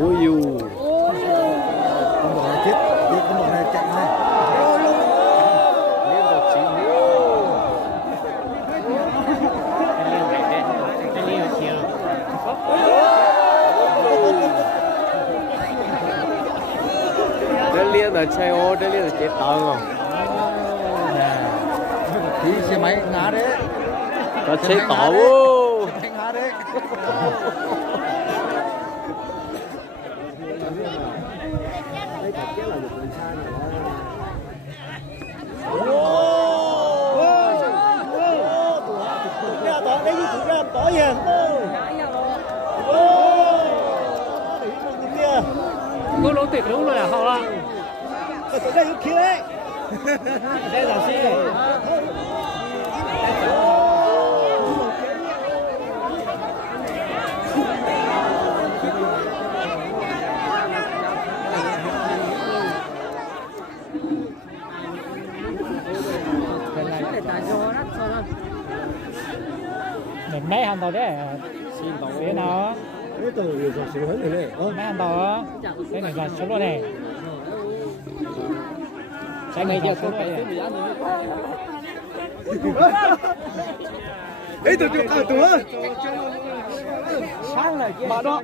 ôi dù con bò này chết đi, con bò này chạy này liên tục chín Đất liên là chạy ô, đất liên là chết tao không? tí xe máy ngã đấy Có chết tao vô. xe máy ngã đấy Cô lỗ tuyệt đúng rồi à, họ ạ. Đây là gì? Mình mấy hàng tàu đấy, xin tàu thế nào? cái tàu nhiều giọt xíu hết này Mấy hàng tàu á, đây này là số luôn này. Cái này giờ không phải. ấy tụi chúng ta tụi Sáng rồi, bà đó.